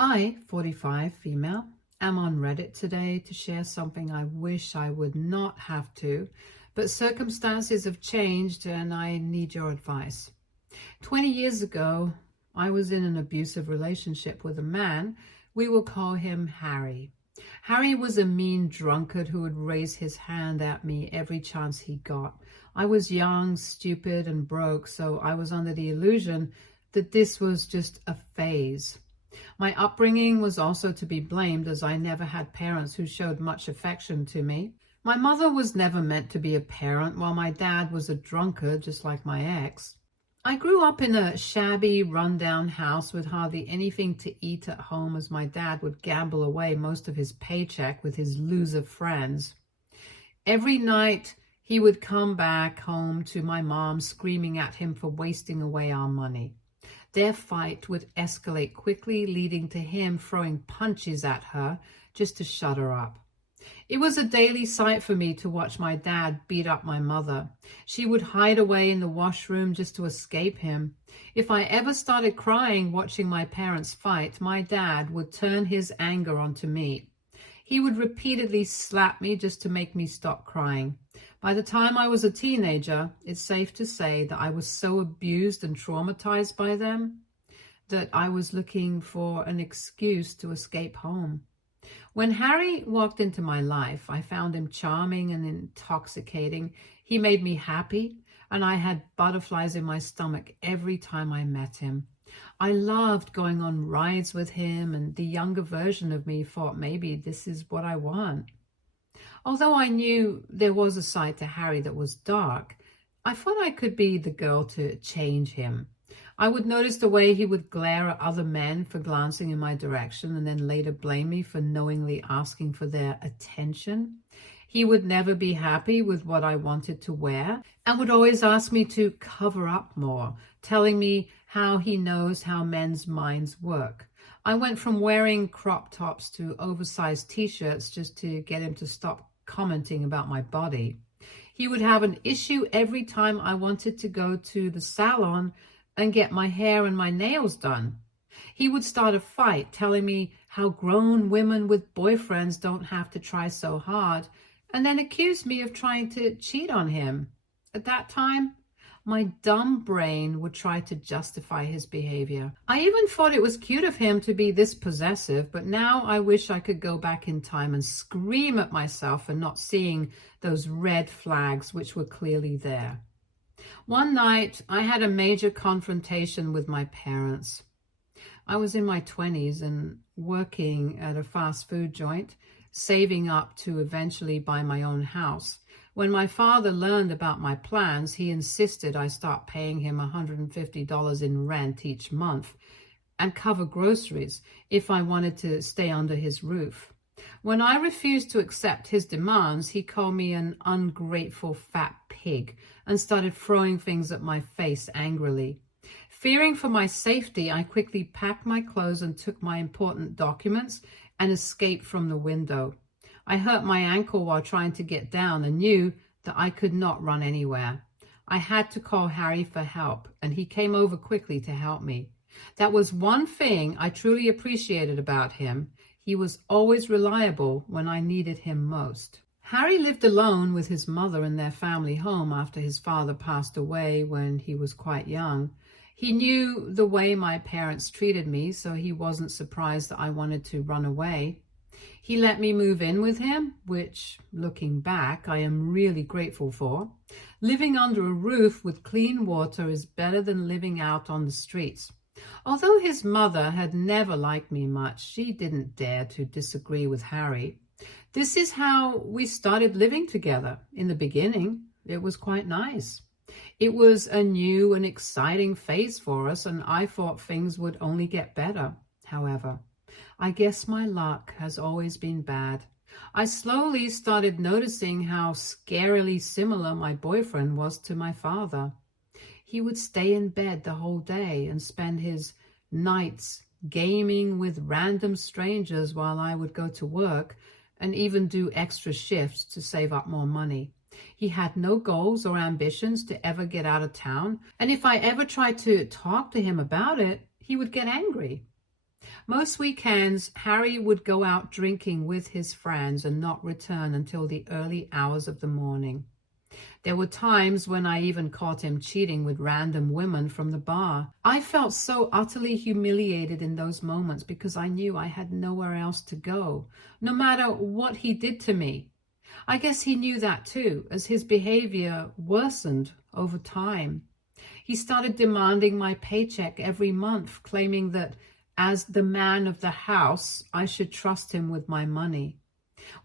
I, 45, female, am on Reddit today to share something I wish I would not have to, but circumstances have changed and I need your advice. 20 years ago, I was in an abusive relationship with a man. We will call him Harry. Harry was a mean drunkard who would raise his hand at me every chance he got. I was young, stupid, and broke, so I was under the illusion that this was just a phase. My upbringing was also to be blamed, as I never had parents who showed much affection to me. My mother was never meant to be a parent, while my dad was a drunkard, just like my ex. I grew up in a shabby, run-down house with hardly anything to eat at home, as my dad would gamble away most of his paycheck with his loser friends. Every night, he would come back home to my mom screaming at him for wasting away our money. Their fight would escalate quickly, leading to him throwing punches at her just to shut her up. It was a daily sight for me to watch my dad beat up my mother. She would hide away in the washroom just to escape him. If I ever started crying watching my parents fight, my dad would turn his anger onto me. He would repeatedly slap me just to make me stop crying. By the time I was a teenager, it's safe to say that I was so abused and traumatized by them that I was looking for an excuse to escape home. When Harry walked into my life, I found him charming and intoxicating. He made me happy, and I had butterflies in my stomach every time I met him. I loved going on rides with him, and the younger version of me thought maybe this is what I want. Although I knew there was a side to Harry that was dark, I thought I could be the girl to change him. I would notice the way he would glare at other men for glancing in my direction and then later blame me for knowingly asking for their attention. He would never be happy with what I wanted to wear and would always ask me to cover up more, telling me how he knows how men's minds work. I went from wearing crop tops to oversized t-shirts just to get him to stop commenting about my body. He would have an issue every time I wanted to go to the salon and get my hair and my nails done. He would start a fight telling me how grown women with boyfriends don't have to try so hard, and then accused me of trying to cheat on him. At that time, my dumb brain would try to justify his behavior. I even thought it was cute of him to be this possessive, but now I wish I could go back in time and scream at myself for not seeing those red flags which were clearly there. One night, I had a major confrontation with my parents. I was in my 20s and working at a fast food joint, saving up to eventually buy my own house. When my father learned about my plans, he insisted I start paying him $150 in rent each month and cover groceries if I wanted to stay under his roof. When I refused to accept his demands, he called me an ungrateful fat pig and started throwing things at my face angrily. Fearing for my safety, I quickly packed my clothes and took my important documents and escaped from the window. I hurt my ankle while trying to get down and knew that I could not run anywhere. I had to call Harry for help, and he came over quickly to help me. That was one thing I truly appreciated about him. He was always reliable when I needed him most. Harry lived alone with his mother in their family home after his father passed away when he was quite young. He knew the way my parents treated me, so he wasn't surprised that I wanted to run away. He let me move in with him, which, looking back, I am really grateful for. Living under a roof with clean water is better than living out on the streets. Although his mother had never liked me much, she didn't dare to disagree with Harry. This is how we started living together. In the beginning, it was quite nice. It was a new and exciting phase for us, and I thought things would only get better. However, I guess my luck has always been bad. I slowly started noticing how scarily similar my boyfriend was to my father. He would stay in bed the whole day and spend his nights gaming with random strangers while I would go to work and even do extra shifts to save up more money. He had no goals or ambitions to ever get out of town, and if I ever tried to talk to him about it, he would get angry. Most weekends, Harry would go out drinking with his friends and not return until the early hours of the morning. There were times when I even caught him cheating with random women from the bar. I felt so utterly humiliated in those moments because I knew I had nowhere else to go, no matter what he did to me. I guess he knew that too, as his behavior worsened over time. He started demanding my paycheck every month, claiming that as the man of the house, I should trust him with my money.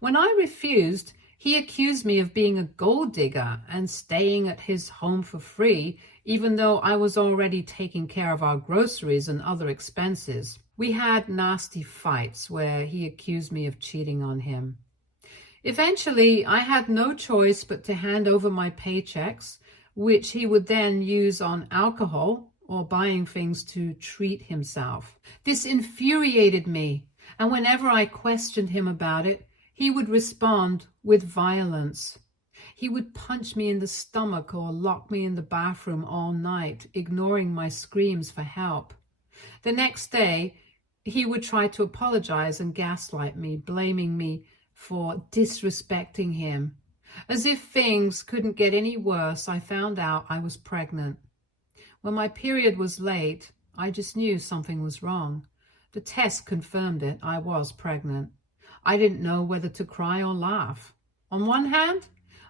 When I refused, he accused me of being a gold digger and staying at his home for free, even though I was already taking care of our groceries and other expenses. We had nasty fights where he accused me of cheating on him. Eventually, I had no choice but to hand over my paychecks, which he would then use on alcohol or buying things to treat himself. This infuriated me, and whenever I questioned him about it, he would respond with violence. He would punch me in the stomach or lock me in the bathroom all night, ignoring my screams for help. The next day, he would try to apologize and gaslight me, blaming me for disrespecting him. As if things couldn't get any worse, I found out I was pregnant. When my period was late, I just knew something was wrong. The test confirmed it. I was pregnant. I didn't know whether to cry or laugh. On one hand,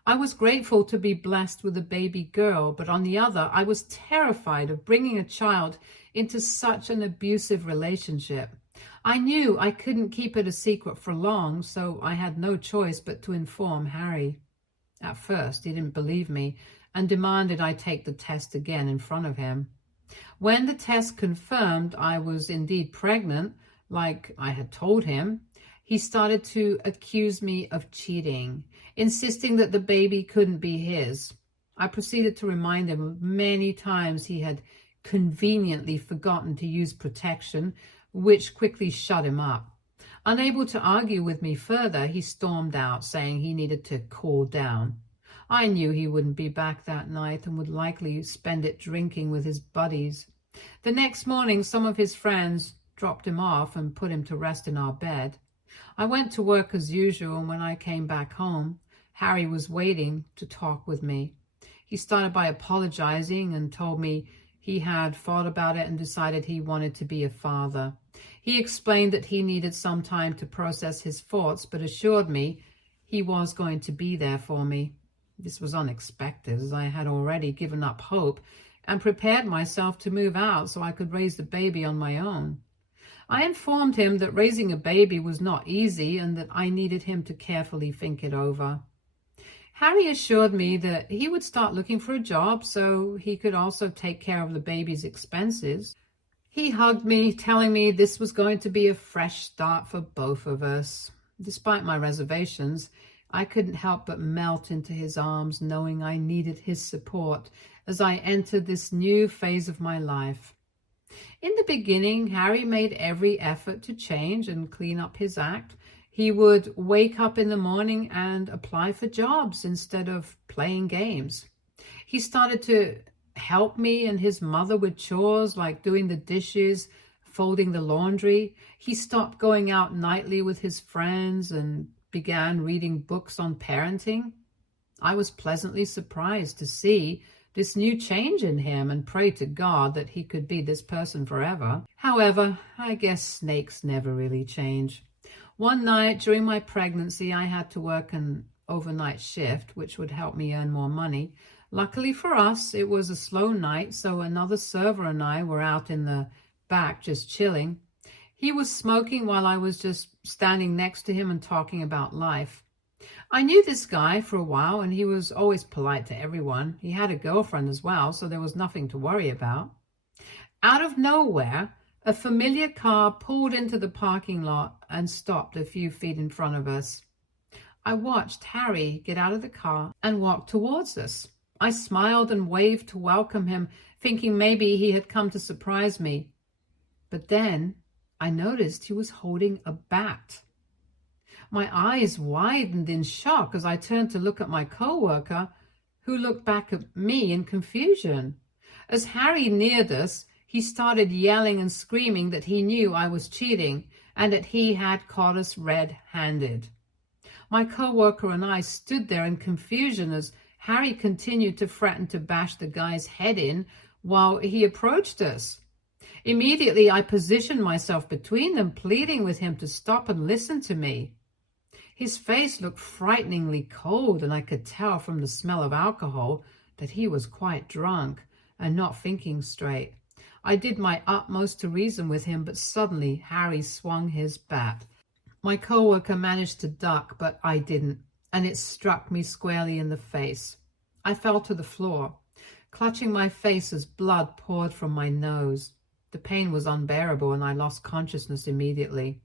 I was grateful to be blessed with a baby girl, but on the other, I was terrified of bringing a child into such an abusive relationship. I knew I couldn't keep it a secret for long, so I had no choice but to inform Harry. At first, he didn't believe me and demanded I take the test again in front of him. When the test confirmed I was indeed pregnant, like I had told him, he started to accuse me of cheating, insisting that the baby couldn't be his. I proceeded to remind him of many times he had conveniently forgotten to use protection, which quickly shut him up. Unable to argue with me further, he stormed out, saying he needed to cool down. I knew he wouldn't be back that night and would likely spend it drinking with his buddies. The next morning, some of his friends dropped him off and put him to rest in our bed. I went to work as usual, and when I came back home, Harry was waiting to talk with me. He started by apologizing and told me he had thought about it and decided he wanted to be a father. He explained that he needed some time to process his thoughts, but assured me he was going to be there for me. This was unexpected, as I had already given up hope and prepared myself to move out so I could raise the baby on my own. I informed him that raising a baby was not easy and that I needed him to carefully think it over. Harry assured me that he would start looking for a job so he could also take care of the baby's expenses. He hugged me, telling me this was going to be a fresh start for both of us. Despite my reservations, I couldn't help but melt into his arms, knowing I needed his support as I entered this new phase of my life. In the beginning, Harry made every effort to change and clean up his act. He would wake up in the morning and apply for jobs instead of playing games. He started to help me and his mother with chores like doing the dishes, folding the laundry. He stopped going out nightly with his friends and began reading books on parenting. I was pleasantly surprised to see this new change in him and prayed to God that he could be this person forever. However, I guess snakes never really change. One night during my pregnancy, I had to work an overnight shift, which would help me earn more money. Luckily for us, it was a slow night, so another server and I were out in the back just chilling. He was smoking while I was just standing next to him and talking about life. I knew this guy for a while, and he was always polite to everyone. He had a girlfriend as well, so there was nothing to worry about. Out of nowhere, a familiar car pulled into the parking lot and stopped a few feet in front of us. I watched Harry get out of the car and walk towards us. I smiled and waved to welcome him, thinking maybe he had come to surprise me. But then I noticed he was holding a bat. My eyes widened in shock as I turned to look at my coworker, who looked back at me in confusion. As Harry neared us, He started yelling and screaming that he knew I was cheating and that he had caught us red-handed. My co-worker and I stood there in confusion as Harry continued to threaten to bash the guy's head in while he approached us. Immediately, I positioned myself between them, pleading with him to stop and listen to me. His face looked frighteningly cold, and I could tell from the smell of alcohol that he was quite drunk and not thinking straight. I did my utmost to reason with him, but suddenly Harry swung his bat. My co-worker managed to duck, but I didn't, and it struck me squarely in the face. I fell to the floor, clutching my face as blood poured from my nose. The pain was unbearable, and I lost consciousness immediately.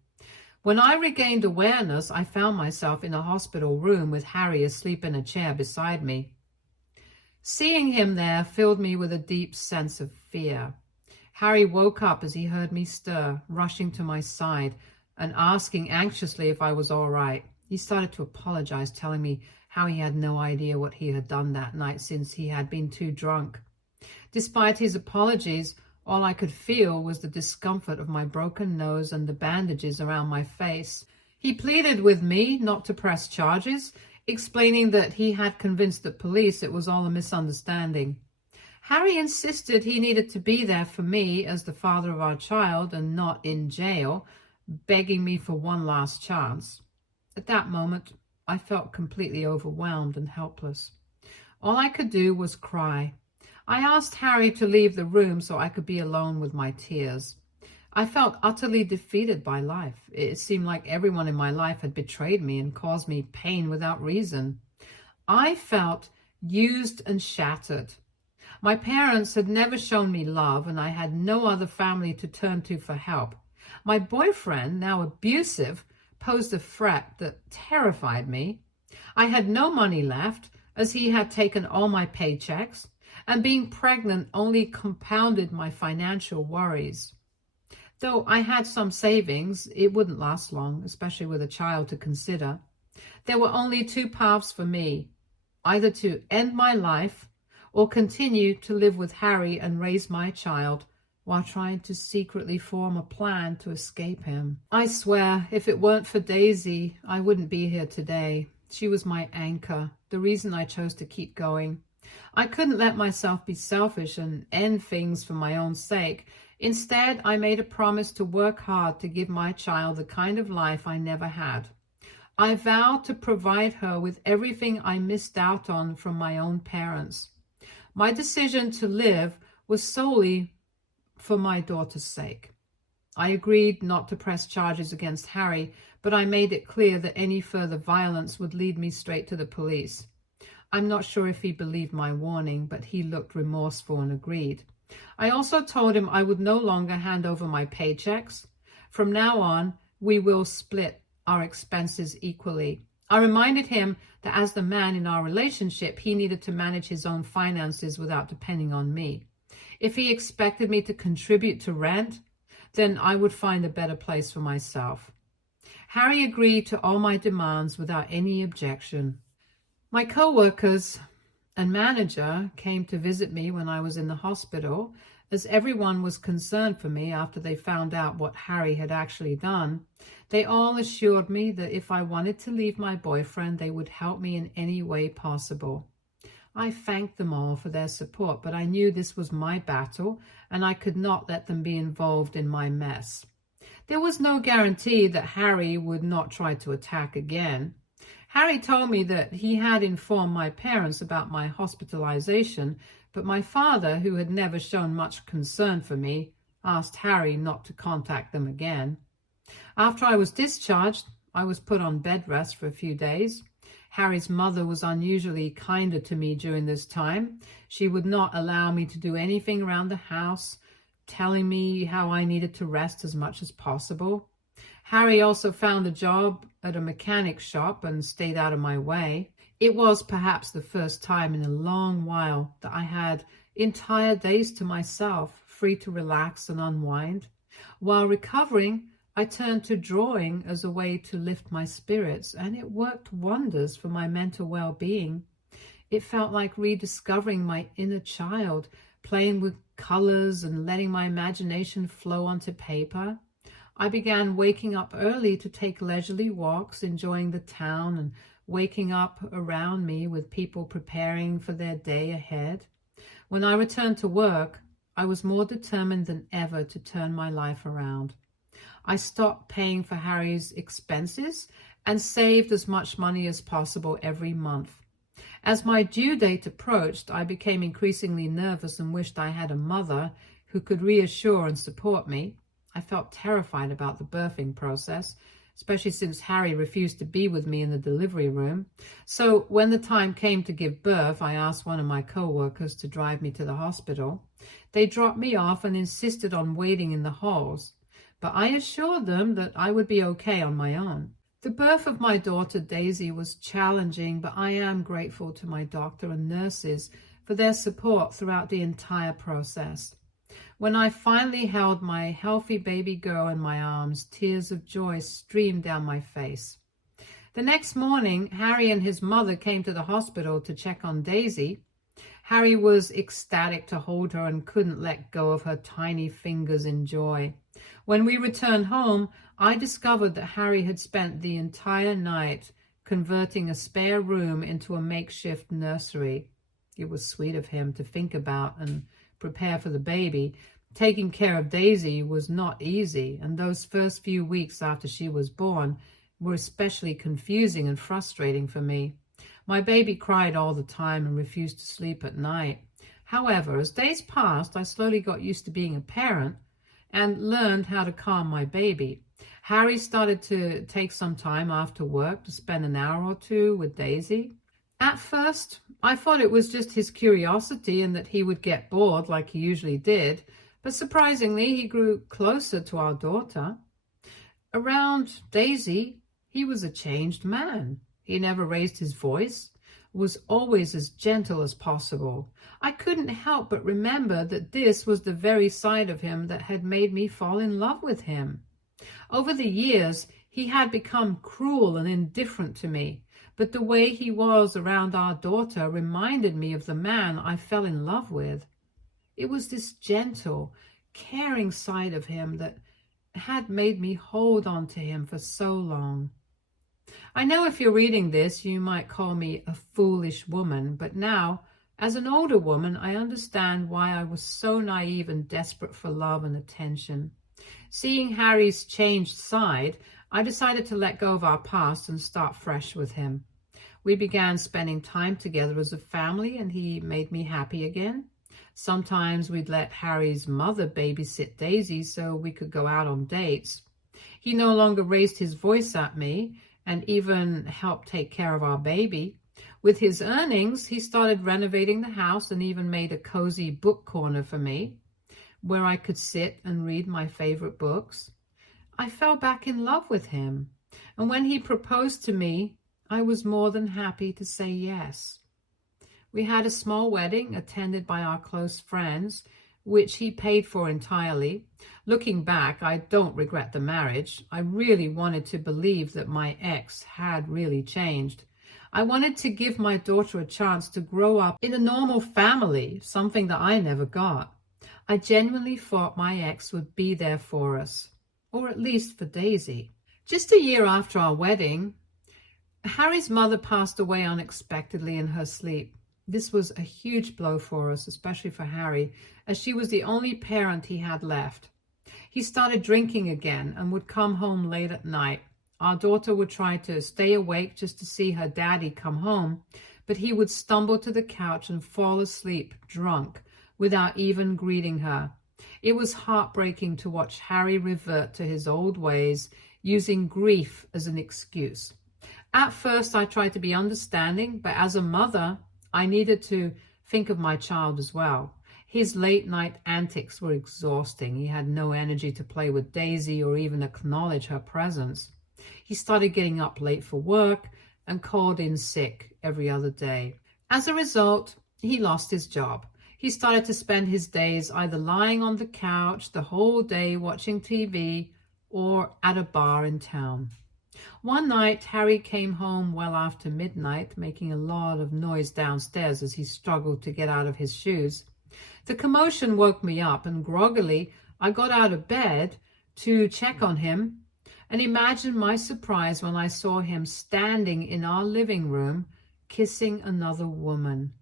When I regained awareness, I found myself in a hospital room with Harry asleep in a chair beside me. Seeing him there filled me with a deep sense of fear. Harry woke up as he heard me stir, rushing to my side and asking anxiously if I was all right. He started to apologize, telling me how he had no idea what he had done that night since he had been too drunk. Despite his apologies, all I could feel was the discomfort of my broken nose and the bandages around my face. He pleaded with me not to press charges, explaining that he had convinced the police it was all a misunderstanding. Harry insisted he needed to be there for me as the father of our child and not in jail, begging me for one last chance. At that moment, I felt completely overwhelmed and helpless. All I could do was cry. I asked Harry to leave the room so I could be alone with my tears. I felt utterly defeated by life. It seemed like everyone in my life had betrayed me and caused me pain without reason. I felt used and shattered. My parents had never shown me love, and I had no other family to turn to for help. My boyfriend, now abusive, posed a threat that terrified me. I had no money left, as he had taken all my paychecks, and being pregnant only compounded my financial worries. Though I had some savings, it wouldn't last long, especially with a child to consider. There were only two paths for me, either to end my life or continue to live with Harry and raise my child while trying to secretly form a plan to escape him. I swear, if it weren't for Daisy, I wouldn't be here today. She was my anchor, the reason I chose to keep going. I couldn't let myself be selfish and end things for my own sake. Instead, I made a promise to work hard to give my child the kind of life I never had. I vowed to provide her with everything I missed out on from my own parents. My decision to live was solely for my daughter's sake. I agreed not to press charges against Harry, but I made it clear that any further violence would lead me straight to the police. I'm not sure if he believed my warning, but he looked remorseful and agreed. I also told him I would no longer hand over my paychecks. From now on, we will split our expenses equally. I reminded him that as the man in our relationship, he needed to manage his own finances without depending on me. If he expected me to contribute to rent, then I would find a better place for myself. Harry agreed to all my demands without any objection. My co-workers and manager came to visit me when I was in the hospital, as everyone was concerned for me after they found out what Harry had actually done. They all assured me that if I wanted to leave my boyfriend, they would help me in any way possible. I thanked them all for their support, but I knew this was my battle, and I could not let them be involved in my mess. There was no guarantee that Harry would not try to attack again. Harry told me that he had informed my parents about my hospitalization, but my father, who had never shown much concern for me, asked Harry not to contact them again. After I was discharged, I was put on bed rest for a few days. Harry's mother was unusually kinder to me during this time. She would not allow me to do anything around the house, telling me how I needed to rest as much as possible. Harry also found a job at a mechanic shop and stayed out of my way. It was perhaps the first time in a long while that I had entire days to myself, free to relax and unwind. While recovering, I turned to drawing as a way to lift my spirits, and it worked wonders for my mental well-being. It felt like rediscovering my inner child, playing with colors and letting my imagination flow onto paper. I began waking up early to take leisurely walks, enjoying the town and waking up around me with people preparing for their day ahead. When I returned to work, I was more determined than ever to turn my life around. I stopped paying for Harry's expenses and saved as much money as possible every month. As my due date approached, I became increasingly nervous and wished I had a mother who could reassure and support me. I felt terrified about the birthing process, especially since Harry refused to be with me in the delivery room. So when the time came to give birth, I asked one of my co-workers to drive me to the hospital. They dropped me off and insisted on waiting in the halls, but I assured them that I would be okay on my own. The birth of my daughter Daisy was challenging, but I am grateful to my doctor and nurses for their support throughout the entire process. When I finally held my healthy baby girl in my arms, tears of joy streamed down my face. The next morning, Harry and his mother came to the hospital to check on Daisy. Harry was ecstatic to hold her and couldn't let go of her tiny fingers in joy. When we returned home, I discovered that Harry had spent the entire night converting a spare room into a makeshift nursery. It was sweet of him to think about and prepare for the baby. Taking care of Daisy was not easy, and those first few weeks after she was born were especially confusing and frustrating for me. My baby cried all the time and refused to sleep at night. However, as days passed, I slowly got used to being a parent and learned how to calm my baby. Harry started to take some time after work to spend an hour or two with Daisy. At first, I thought it was just his curiosity and that he would get bored like he usually did, but surprisingly, he grew closer to our daughter. Around Daisy, he was a changed man. He never raised his voice, was always as gentle as possible. I couldn't help but remember that this was the very side of him that had made me fall in love with him. Over the years, he had become cruel and indifferent to me, but the way he was around our daughter reminded me of the man I fell in love with. It was this gentle, caring side of him that had made me hold on to him for so long. I know if you're reading this, you might call me a foolish woman, but now, as an older woman, I understand why I was so naive and desperate for love and attention. Seeing Harry's changed side, I decided to let go of our past and start fresh with him. We began spending time together as a family, and he made me happy again. Sometimes we'd let Harry's mother babysit Daisy so we could go out on dates. He no longer raised his voice at me and even helped take care of our baby. With his earnings, he started renovating the house and even made a cozy book corner for me where I could sit and read my favorite books. I fell back in love with him, and when he proposed to me, I was more than happy to say yes. We had a small wedding attended by our close friends, which he paid for entirely. Looking back, I don't regret the marriage. I really wanted to believe that my ex had really changed. I wanted to give my daughter a chance to grow up in a normal family, something that I never got. I genuinely thought my ex would be there for us, or at least for Daisy. Just a year after our wedding, Harry's mother passed away unexpectedly in her sleep. This was a huge blow for us, especially for Harry, as she was the only parent he had left. He started drinking again and would come home late at night. Our daughter would try to stay awake just to see her daddy come home, but he would stumble to the couch and fall asleep drunk without even greeting her. It was heartbreaking to watch Harry revert to his old ways, using grief as an excuse. At first, I tried to be understanding, but as a mother, I needed to think of my child as well. His late night antics were exhausting. He had no energy to play with Daisy or even acknowledge her presence. He started getting up late for work and called in sick every other day. As a result, he lost his job. He started to spend his days either lying on the couch the whole day watching TV or at a bar in town. One night, Harry came home well after midnight, making a lot of noise downstairs as he struggled to get out of his shoes. The commotion woke me up, and groggily I got out of bed to check on him, and imagine my surprise when I saw him standing in our living room kissing another woman.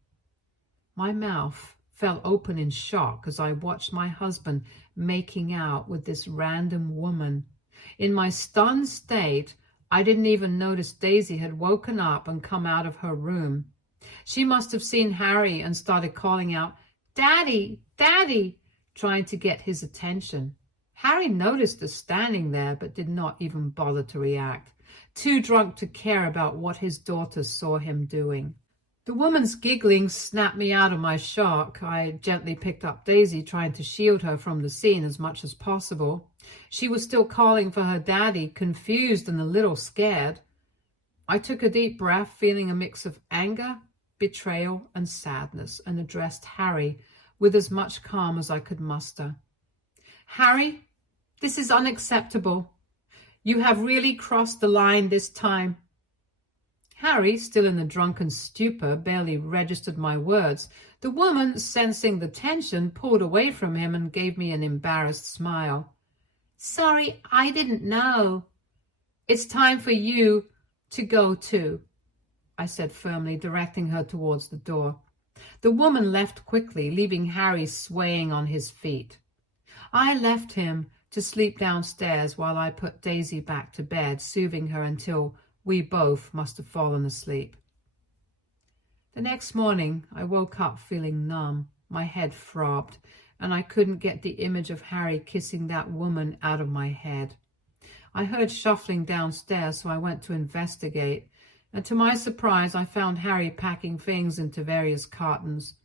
My mouth fell open in shock as I watched my husband making out with this random woman. In my stunned state, I didn't even notice Daisy had woken up and come out of her room. She must have seen Harry and started calling out, "Daddy, Daddy," trying to get his attention. Harry noticed us standing there but did not even bother to react, too drunk to care about what his daughter saw him doing. The woman's giggling snapped me out of my shock. I gently picked up Daisy, trying to shield her from the scene as much as possible. She was still calling for her daddy, confused and a little scared. I took a deep breath, feeling a mix of anger, betrayal, and sadness, and addressed Harry with as much calm as I could muster. "Harry, this is unacceptable. You have really crossed the line this time." Harry, still in a drunken stupor, barely registered my words. The woman, sensing the tension, pulled away from him and gave me an embarrassed smile. "Sorry, I didn't know." "It's time for you to go too," I said firmly, directing her towards the door. The woman left quickly, leaving Harry swaying on his feet. I left him to sleep downstairs while I put Daisy back to bed, soothing her until we both must have fallen asleep. The next morning, I woke up feeling numb. My head throbbed, and I couldn't get the image of Harry kissing that woman out of my head. I heard shuffling downstairs, so I went to investigate, and to my surprise, I found Harry packing things into various cartons.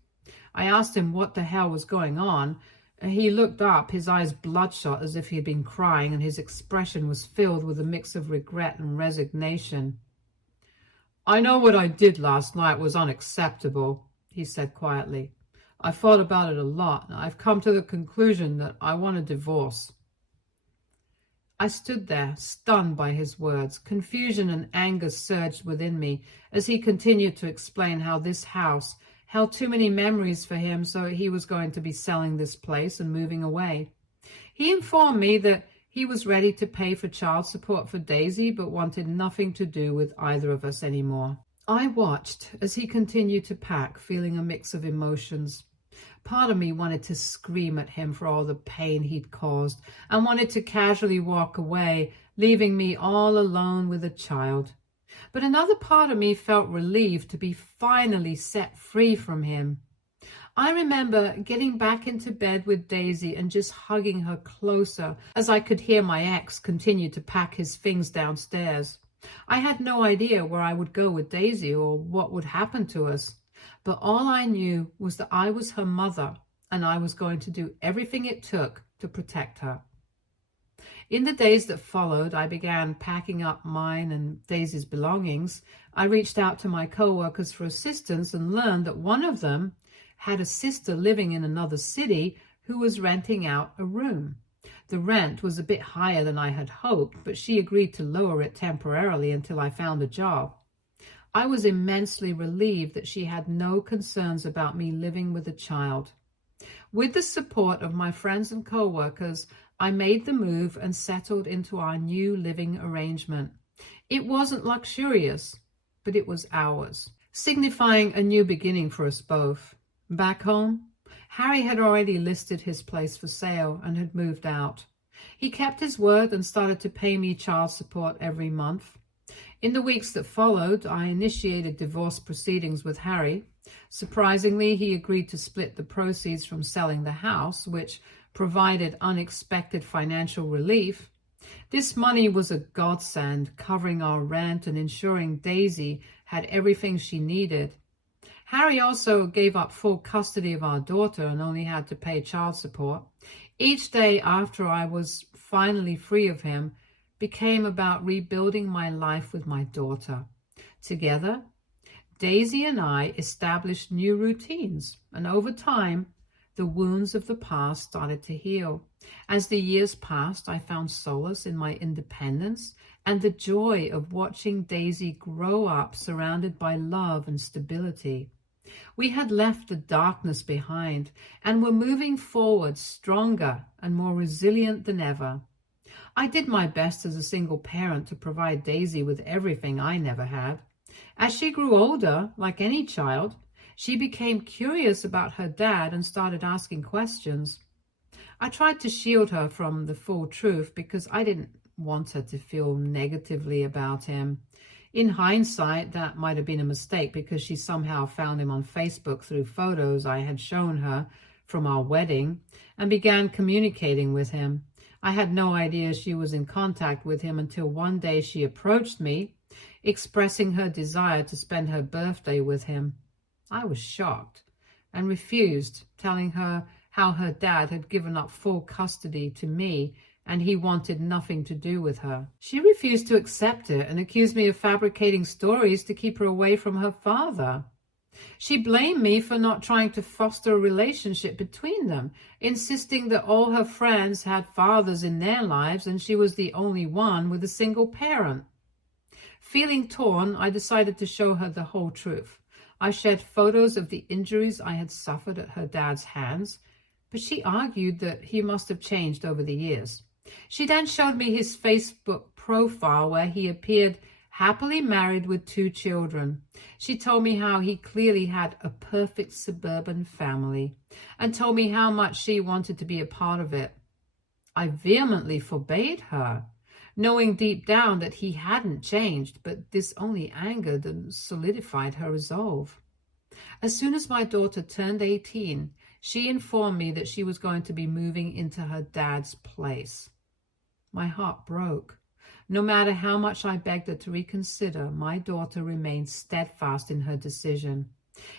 I asked him what the hell was going on. He looked up, his eyes bloodshot as if he had been crying, and his expression was filled with a mix of regret and resignation. "I know what I did last night was unacceptable," he said quietly. "I've thought about it a lot, and I've come to the conclusion that I want a divorce." I stood there, stunned by his words. Confusion and anger surged within me as he continued to explain how this house held too many memories for him, so he was going to be selling this place and moving away. He informed me that he was ready to pay for child support for Daisy, but wanted nothing to do with either of us anymore. I watched as he continued to pack, feeling a mix of emotions. Part of me wanted to scream at him for all the pain he'd caused, and wanted to casually walk away, leaving me all alone with a child. But another part of me felt relieved to be finally set free from him. I remember getting back into bed with Daisy and just hugging her closer as I could hear my ex continue to pack his things downstairs. I had no idea where I would go with Daisy or what would happen to us, but all I knew was that I was her mother and I was going to do everything it took to protect her. In the days that followed, I began packing up mine and Daisy's belongings. I reached out to my co-workers for assistance and learned that one of them had a sister living in another city who was renting out a room. The rent was a bit higher than I had hoped, but she agreed to lower it temporarily until I found a job. I was immensely relieved that she had no concerns about me living with a child. With the support of my friends and co-workers, I made the move and settled into our new living arrangement. It wasn't luxurious, but it was ours, signifying a new beginning for us both. Back home, Harry had already listed his place for sale and had moved out. He kept his word and started to pay me child support every month. In the weeks that followed, I initiated divorce proceedings with Harry. Surprisingly, he agreed to split the proceeds from selling the house, which provided unexpected financial relief. This money was a godsend, covering our rent and ensuring Daisy had everything she needed. Harry also gave up full custody of our daughter and only had to pay child support. Each day after I was finally free of him became about rebuilding my life with my daughter. Together, Daisy and I established new routines, and over time, the wounds of the past started to heal. As the years passed, I found solace in my independence and the joy of watching Daisy grow up surrounded by love and stability. We had left the darkness behind and were moving forward stronger and more resilient than ever. I did my best as a single parent to provide Daisy with everything I never had. As she grew older, like any child, she became curious about her dad and started asking questions. I tried to shield her from the full truth because I didn't want her to feel negatively about him. In hindsight, that might have been a mistake because she somehow found him on Facebook through photos I had shown her from our wedding and began communicating with him. I had no idea she was in contact with him until one day she approached me, expressing her desire to spend her birthday with him. I was shocked and refused, telling her how her dad had given up full custody to me and he wanted nothing to do with her. She refused to accept it and accused me of fabricating stories to keep her away from her father. She blamed me for not trying to foster a relationship between them, insisting that all her friends had fathers in their lives and she was the only one with a single parent. Feeling torn, I decided to show her the whole truth. I shared photos of the injuries I had suffered at her dad's hands, but she argued that he must have changed over the years. She then showed me his Facebook profile where he appeared happily married with 2 children. She told me how he clearly had a perfect suburban family and told me how much she wanted to be a part of it. I vehemently forbade her, knowing deep down that he hadn't changed, but this only angered and solidified her resolve. As soon as my daughter turned 18, she informed me that she was going to be moving into her dad's place. My heart broke. No matter how much I begged her to reconsider, my daughter remained steadfast in her decision.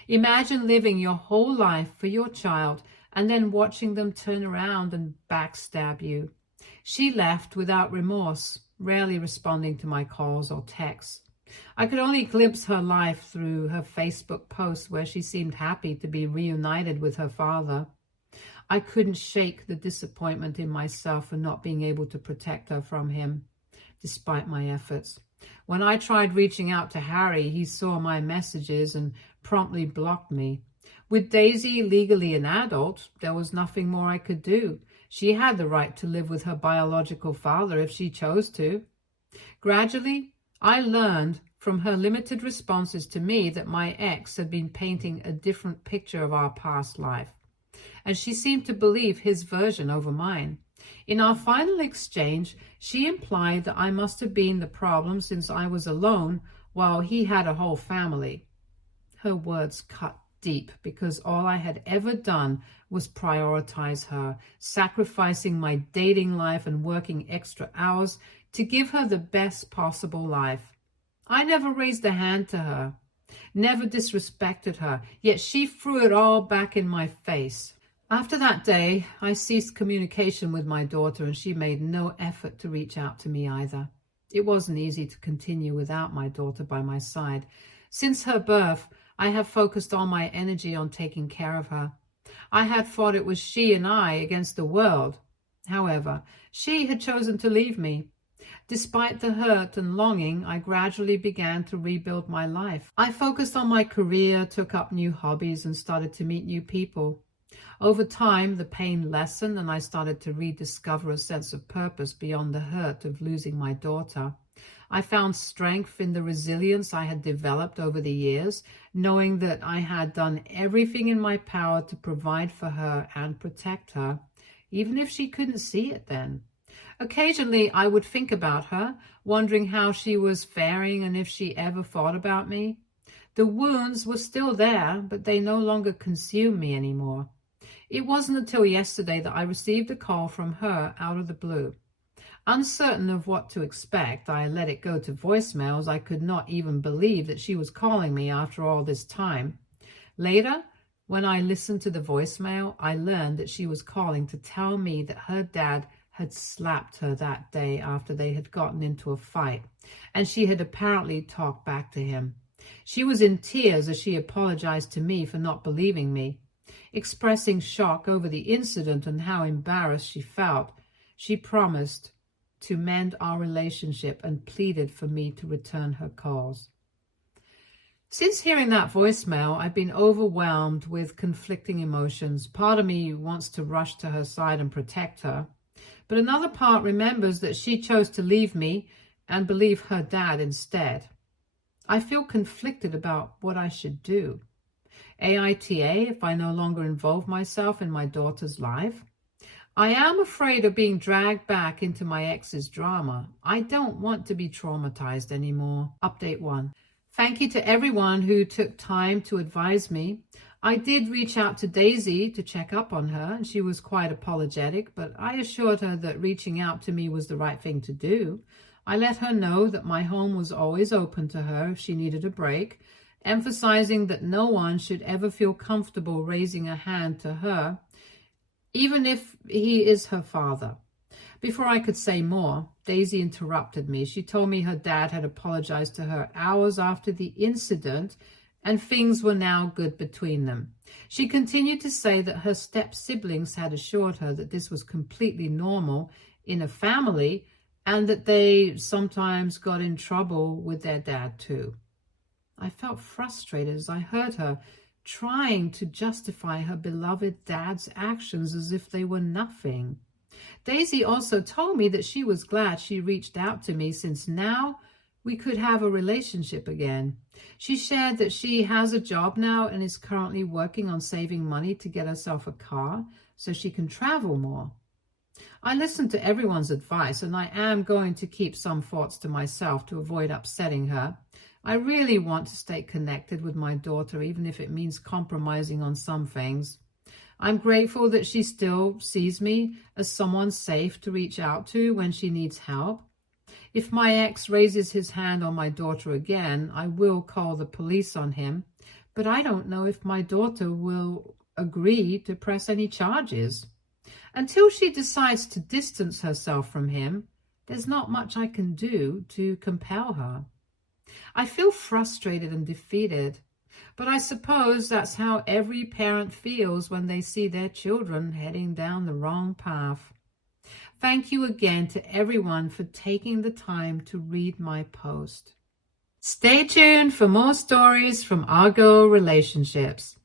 Imagine living your whole life for your child and then watching them turn around and backstab you. She left without remorse, rarely responding to my calls or texts. I could only glimpse her life through her Facebook posts where she seemed happy to be reunited with her father. I couldn't shake the disappointment in myself for not being able to protect her from him, despite my efforts. When I tried reaching out to Harry, he saw my messages and promptly blocked me. With Daisy legally an adult, there was nothing more I could do. She had the right to live with her biological father if she chose to. Gradually, I learned from her limited responses to me that my ex had been painting a different picture of our past life, and she seemed to believe his version over mine. In our final exchange, she implied that I must have been the problem since I was alone while he had a whole family. Her words cut deep because all I had ever done was prioritize her, sacrificing my dating life and working extra hours to give her the best possible life. I never raised a hand to her, never disrespected her, yet she threw it all back in my face. After that day, I ceased communication with my daughter and she made no effort to reach out to me either. It wasn't easy to continue without my daughter by my side. Since her birth, I have focused all my energy on taking care of her. I had thought it was she and I against the world. However, she had chosen to leave me. Despite the hurt and longing, I gradually began to rebuild my life. I focused on my career, took up new hobbies, and started to meet new people. Over time, the pain lessened and I started to rediscover a sense of purpose beyond the hurt of losing my daughter. I found strength in the resilience I had developed over the years, knowing that I had done everything in my power to provide for her and protect her, even if she couldn't see it then. Occasionally, I would think about her, wondering how she was faring and if she ever thought about me. The wounds were still there, but they no longer consumed me anymore. It wasn't until yesterday that I received a call from her out of the blue. Uncertain of what to expect, I let it go to voicemails. I could not even believe that she was calling me after all this time. Later, when I listened to the voicemail, I learned that she was calling to tell me that her dad had slapped her that day after they had gotten into a fight, and she had apparently talked back to him. She was in tears as she apologized to me for not believing me. Expressing shock over the incident and how embarrassed she felt, she promised to mend our relationship and pleaded for me to return her calls. Since hearing that voicemail, I've been overwhelmed with conflicting emotions. Part of me wants to rush to her side and protect her, but another part remembers that she chose to leave me and believe her dad instead. I feel conflicted about what I should do. AITA if I no longer involve myself in my daughter's life. I am afraid of being dragged back into my ex's drama. I don't want to be traumatized anymore. Update 1. Thank you to everyone who took time to advise me. I did reach out to Daisy to check up on her, and she was quite apologetic, but I assured her that reaching out to me was the right thing to do. I let her know that my home was always open to her if she needed a break, emphasizing that no one should ever feel comfortable raising a hand to her, even if he is her father. Before I could say more, Daisy interrupted me. She told me her dad had apologized to her hours after the incident and things were now good between them. She continued to say that her step-siblings had assured her that this was completely normal in a family and that they sometimes got in trouble with their dad too. I felt frustrated as I heard her trying to justify her beloved dad's actions as if they were nothing. Daisy also told me that she was glad she reached out to me since now we could have a relationship again. She shared that she has a job now and is currently working on saving money to get herself a car so she can travel more. I listened to everyone's advice and I am going to keep some thoughts to myself to avoid upsetting her. I really want to stay connected with my daughter, even if it means compromising on some things. I'm grateful that she still sees me as someone safe to reach out to when she needs help. If my ex raises his hand on my daughter again, I will call the police on him, but I don't know if my daughter will agree to press any charges. Until she decides to distance herself from him, there's not much I can do to compel her. I feel frustrated and defeated, but I suppose that's how every parent feels when they see their children heading down the wrong path. Thank you again to everyone for taking the time to read my post. Stay tuned for more stories from our girl relationships.